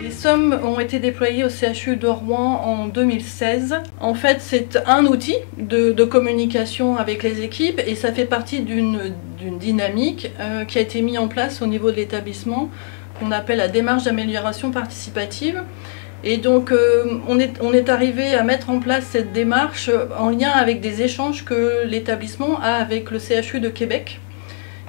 Les SOM ont été déployés au CHU de Rouen en 2016. En fait, c'est un outil de communication avec les équipes et ça fait partie d'une dynamique qui a été mise en place au niveau de l'établissement, qu'on appelle la démarche d'amélioration participative. Et donc, on est arrivé à mettre en place cette démarche en lien avec des échanges que l'établissement a avec le CHU de Québec,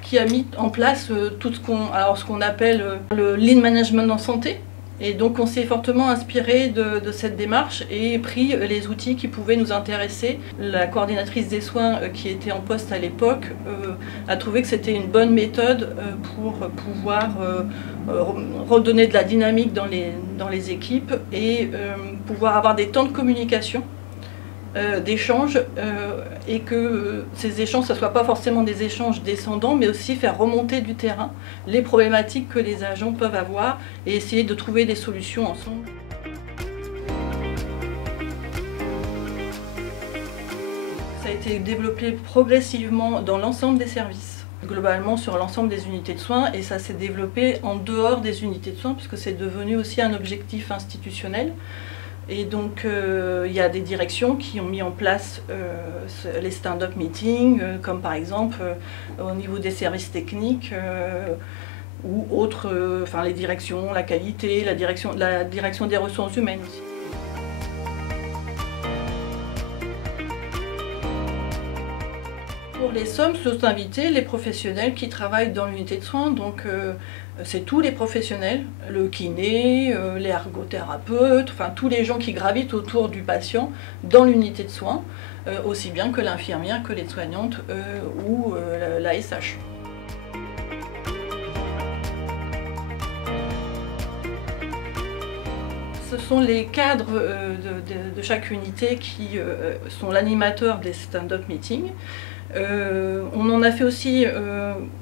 qui a mis en place tout ce qu'on appelle le Lean Management en santé. Et donc on s'est fortement inspiré de cette démarche et pris les outils qui pouvaient nous intéresser. La coordinatrice des soins qui était en poste à l'époque a trouvé que c'était une bonne méthode pour pouvoir redonner de la dynamique dans les équipes et pouvoir avoir des temps de communication, d'échanges, et que ces échanges, ça ne soit pas forcément des échanges descendants, mais aussi faire remonter du terrain les problématiques que les agents peuvent avoir et essayer de trouver des solutions ensemble. Ça a été développé progressivement dans l'ensemble des services, globalement sur l'ensemble des unités de soins, et ça s'est développé en dehors des unités de soins, puisque c'est devenu aussi un objectif institutionnel. Et donc il y a des directions qui ont mis en place les stand-up meetings, comme par exemple au niveau des services techniques ou autres, enfin les directions, la qualité, la direction des ressources humaines aussi. Pour les SOM sont invités les professionnels qui travaillent dans l'unité de soins, donc c'est tous les professionnels, le kiné, les ergothérapeutes, enfin tous les gens qui gravitent autour du patient dans l'unité de soins, aussi bien que l'infirmière, que les soignantes ou la SH. Ce sont les cadres de chaque unité qui sont l'animateur des stand-up meetings. On en a fait aussi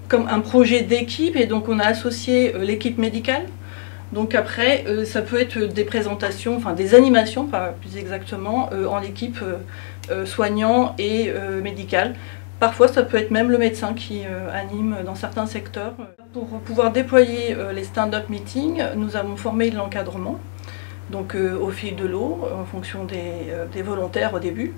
comme un projet d'équipe et donc on a associé l'équipe médicale. Donc après, ça peut être des présentations, enfin des animations, plus exactement, en équipe soignant et médicale. Parfois, ça peut être même le médecin qui anime dans certains secteurs. Pour pouvoir déployer les stand-up meetings, nous avons formé l'encadrement, donc au fil de l'eau, en fonction des volontaires au début.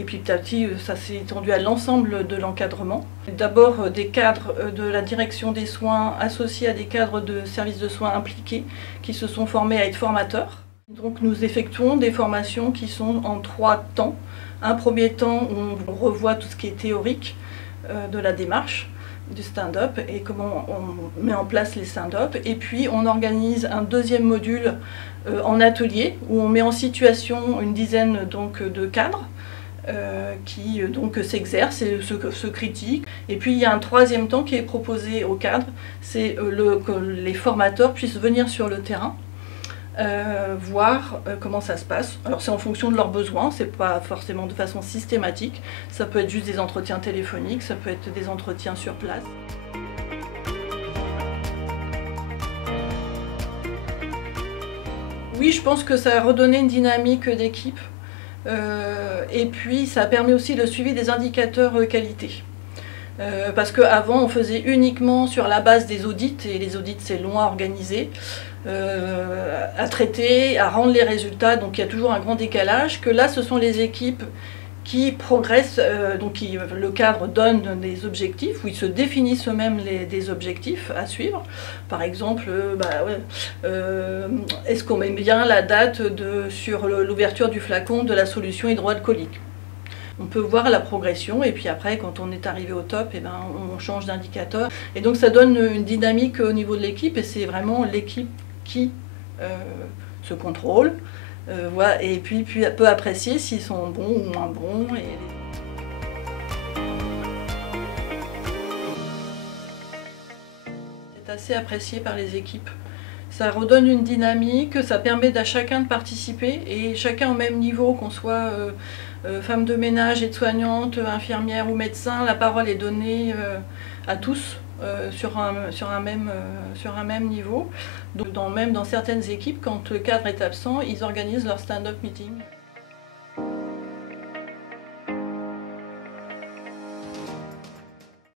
Et puis petit à petit, ça s'est étendu à l'ensemble de l'encadrement. D'abord des cadres de la direction des soins associés à des cadres de services de soins impliqués qui se sont formés à être formateurs. Donc nous effectuons des formations qui sont en 3 temps. Un premier temps où on revoit tout ce qui est théorique de la démarche du stand-up et comment on met en place les stand-up. Et puis on organise un deuxième module en atelier où on met en situation une dizaine donc, de cadres qui donc s'exercent et se critiquent. Et puis il y a un troisième temps qui est proposé aux cadres, c'est que les formateurs puissent venir sur le terrain, voir comment ça se passe. Alors c'est en fonction de leurs besoins, c'est pas forcément de façon systématique, ça peut être juste des entretiens téléphoniques, ça peut être des entretiens sur place. Oui, je pense que ça a redonné une dynamique d'équipe. Et puis ça permet aussi le suivi des indicateurs qualité. Parce qu'avant on faisait uniquement sur la base des audits, et les audits c'est long à organiser, à traiter, à rendre les résultats, donc il y a toujours un grand décalage, que là ce sont les équipes qui progressent, donc le cadre donne des objectifs, où ils se définissent eux-mêmes des objectifs à suivre. Par exemple, est-ce qu'on met bien la date sur l'ouverture du flacon de la solution hydroalcoolique? On peut voir la progression et puis après quand on est arrivé au top, eh ben, on change d'indicateur. Et donc ça donne une dynamique au niveau de l'équipe et c'est vraiment l'équipe qui se contrôle. Voilà, et puis peut apprécier s'ils sont bons ou moins bons. C'est assez apprécié par les équipes. Ça redonne une dynamique, ça permet à chacun de participer et chacun au même niveau, qu'on soit femme de ménage, aide-soignante, infirmière ou médecin, la parole est donnée à tous sur un même niveau. Donc même dans certaines équipes, quand le cadre est absent, ils organisent leur stand-up meeting.